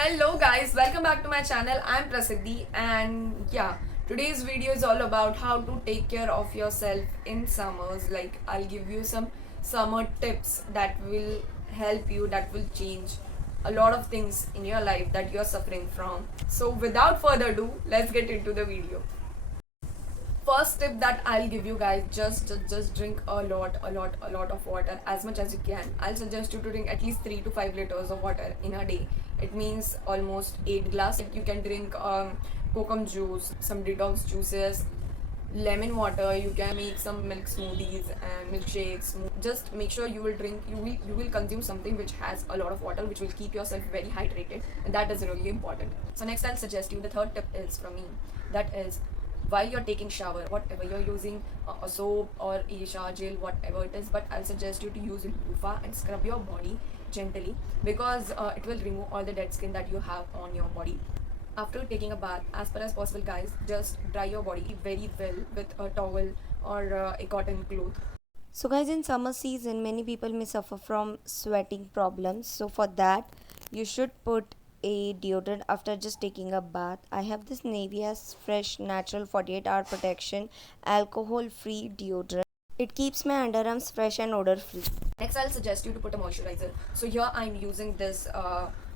Hello guys, welcome back to my channel. I'm Prasiddhi and yeah, today's video is all about how to take care of yourself in summers. Like I'll give you some summer tips that will help you, that will change a lot of things in your life that you're suffering from. So without further ado, let's get into the video. First tip that I'll give you guys, just drink a lot of water, as much as you can. I'll suggest you to drink at least 3 to 5 liters of water in a day. It means almost 8 glass. You can drink kokum juice, some detox juices, lemon water. You can make some milk smoothies and milkshakes. Just make sure you will drink, you will consume something which has a lot of water, which will keep yourself very hydrated, and that is really important. So next I'll suggest you, the third tip is from me, that is, while you're taking shower, whatever you're using, a soap or a shower gel, whatever it is, but I'll suggest you to use loofah and scrub your body gently, because it will remove all the dead skin that you have on your body. After taking a bath, as far as possible guys, just dry your body very well with a towel or a cotton cloth. So guys, in summer season many people may suffer from sweating problems. So for that you should put a deodorant after just taking a bath. I have this Nivea's fresh natural 48-hour protection alcohol free deodorant. It keeps my underarms fresh and odor free. Next I'll suggest you to put a moisturizer. So here I'm using this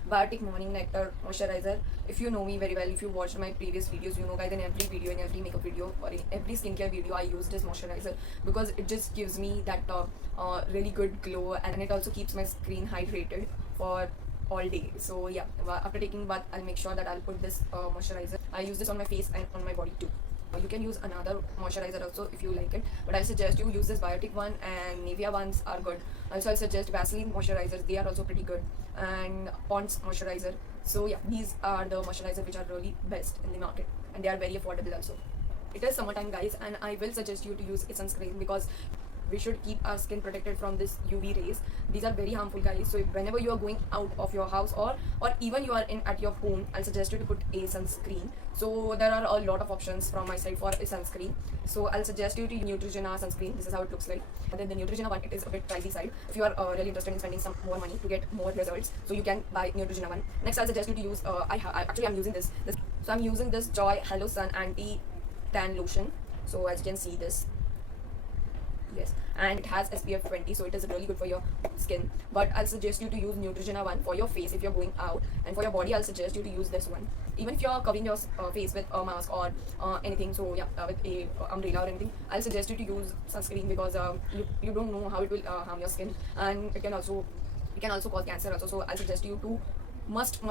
Biotic Morning Nectar moisturizer. If you know me very well, if you watched my previous videos, you know guys, in every video, in every makeup video or in every skincare video, I use this moisturizer because it just gives me that really good glow, and it also keeps my skin hydrated for all day. So yeah, after taking bath, I'll make sure that I'll put this moisturizer. I use this on my face and on my body too. You can use another moisturizer also if you like it, but I suggest you use this Biotic one, and Nivea ones are good. Also I suggest Vaseline moisturizers, they are also pretty good, and Pond's moisturizer. So yeah, these are the moisturizers which are really best in the market, and they are very affordable also. It is summertime guys, and I will suggest you to use a sunscreen, because we should keep our skin protected from this UV rays. These are very harmful guys, so whenever you are going out of your house, or even you are in at your home, I'll suggest you to put a sunscreen. So there are a lot of options from my side for a sunscreen. So I'll suggest you to use Neutrogena sunscreen. This is how it looks like. And then the Neutrogena one, it is a bit pricey side. If you are really interested in spending some more money to get more results, so you can buy Neutrogena one. Next I'll suggest you to use I'm using this. So I'm using this Joy Hello Sun anti tan lotion. So as you can see this, yes, and it has SPF 20, so it is really good for your skin. But I'll suggest you to use Neutrogena one for your face if you're going out, and for your body I'll suggest you to use this one, even if you're covering your face with a mask or anything. So yeah, with a umbrella or anything, I'll suggest you to use sunscreen, because you don't know how it will harm your skin, and it can also cause cancer also. So I'll suggest you to must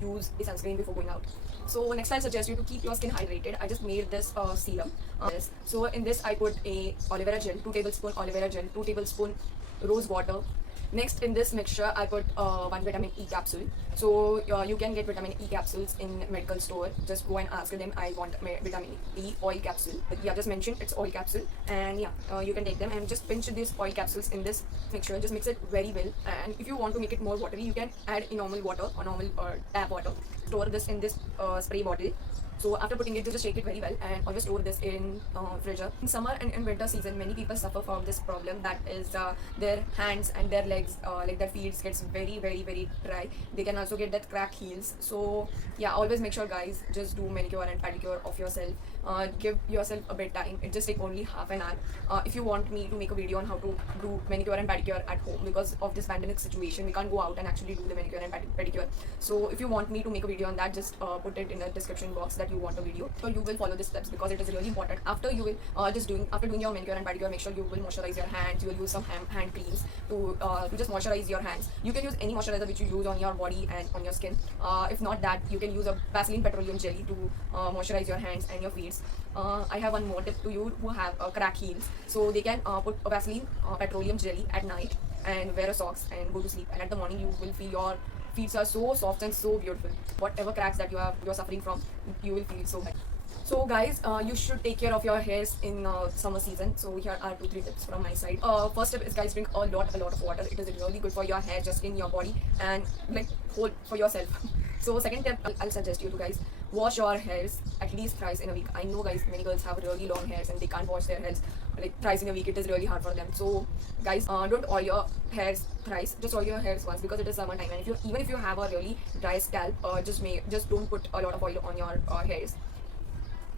use a sunscreen before going out. So next I'll suggest you to keep your skin hydrated. I just made this serum. So in this I put a aloe vera gel, 2 tablespoon aloe vera gel, 2 tablespoon rose water. Next in this mixture I put 1 vitamin E capsule. So you can get vitamin E capsules in medical store. Just go and ask them, I want vitamin E oil capsule. Yeah, just mention it's oil capsule, and yeah, you can take them and just pinch these oil capsules in this mixture. Just mix it very well, and if you want to make it more watery, you can add in normal water or normal tap water. Store this in this spray bottle. So after putting it, you just shake it very well, and always store this in freezer. In summer and in winter season, many people suffer from this problem, that is their hands and their legs, like their feet gets very dry. They can also get that crack heels. So yeah, always make sure guys, just do manicure and pedicure of yourself. Give yourself a bit time. It just take only half an hour. If you want me to make a video on how to do manicure and pedicure at home, because of this pandemic situation, we can't go out and actually do the manicure and pedicure. So if you want me to make a video on that, just put it in the description box that you want a video. So you will follow the steps, because it is really important. After you will after doing your manicure and pedicure, make sure you will moisturize your hands. You will use some hand creams to just moisturize your hands. You can use any moisturizer which you use on your body and on your skin. If not that, you can use a Vaseline petroleum jelly to moisturize your hands and your feet. I have one more tip to you who have crack heels. So they can put a Vaseline petroleum jelly at night and wear a socks and go to sleep, and at the morning you will feel your feet are so soft and so beautiful. Whatever cracks that you're suffering from, you will feel so happy. So guys, you should take care of your hairs in summer season. So here are 2-3 tips from my side. First tip is guys, drink a lot of water. It is really good for your hair, just in your body, and like whole for yourself. So second tip, I'll suggest you to guys, wash your hairs at least thrice in a week. I know guys, many girls have really long hairs and they can't wash their hairs like thrice in a week, it is really hard for them. So guys, don't oil your hairs thrice, just oil your hairs once, because it is summer time, and if you have a really dry scalp, just don't put a lot of oil on your hairs.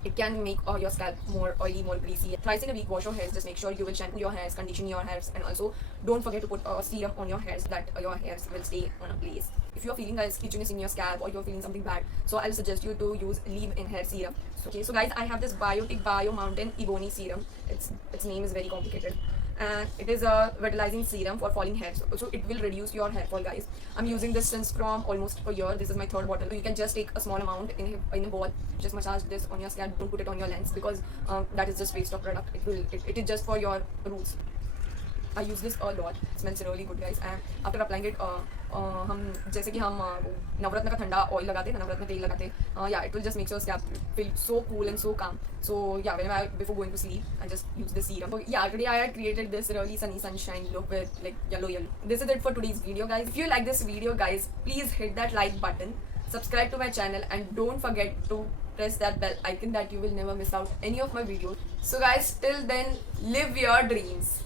It can make your scalp more oily, more greasy. Thrice in a week, wash your hairs. Just make sure you will shampoo your hairs, condition your hairs, and also don't forget to put a serum on your hairs, that your hairs will stay on a place. If you're feeling guys itchiness in your scalp, or you're feeling something bad, so I'll suggest you to use leave-in hair serum. Okay, so guys, I have this Biotic Bio Mountain Ebony serum. Its name is very complicated, and it is a vitalizing serum for falling hairs. So it will reduce your hair fall, guys. I'm using this since from almost a year. This is my third bottle. So you can just take a small amount in a bowl, just massage this on your scalp. Don't put it on your lens, because that is just waste of product. It is just for your roots. I use this a lot. It smells really good, guys. And after applying it, हम जैसे कि हम नवरत्न का ठंडा oil लगाते हैं, नवरत्न तेल लगाते हैं, yeah, it will just make your scalp feel so cool and so calm. So yeah, before going to sleep, I just use this serum. So yeah, today I had created this really sunny sunshine look with like yellow. This is it for today's video, guys. If you like this video, guys, please hit that like button, subscribe to my channel, and don't forget to press that bell icon, that you will never miss out any of my videos. So guys, till then, live your dreams.